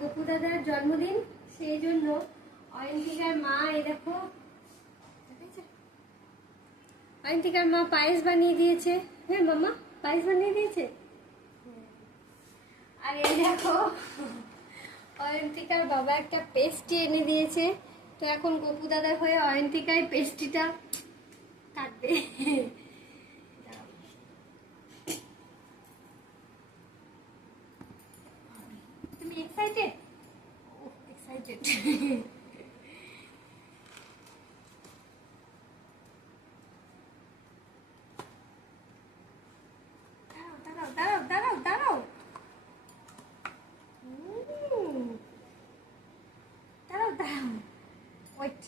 গপু দাদার জন্মদিন, সেই জন্য অয়ন্তিকার মা এই দেখো, অয়ন্তিকার মা পায়েস বানিয়ে দিয়েছে। হ্যাঁ মামা, পায়েস বানিয়ে দিয়েছে। আর এই দেখো অয়ন্তিকার বাবা একটা পেস্ট্রি এনে দিয়েছে। তো এখন গপু দাদার হয়ে অয়ন্তিকায় পেস্ট্রিটা কাটবে। তুমি এক্সাইটেড? এক্সাইটেড। দাঁড়াও দাঁড়াও দাঁড়াও দাঁড়াও, দাঁড়াও দাঁড়াও, ওয়েট।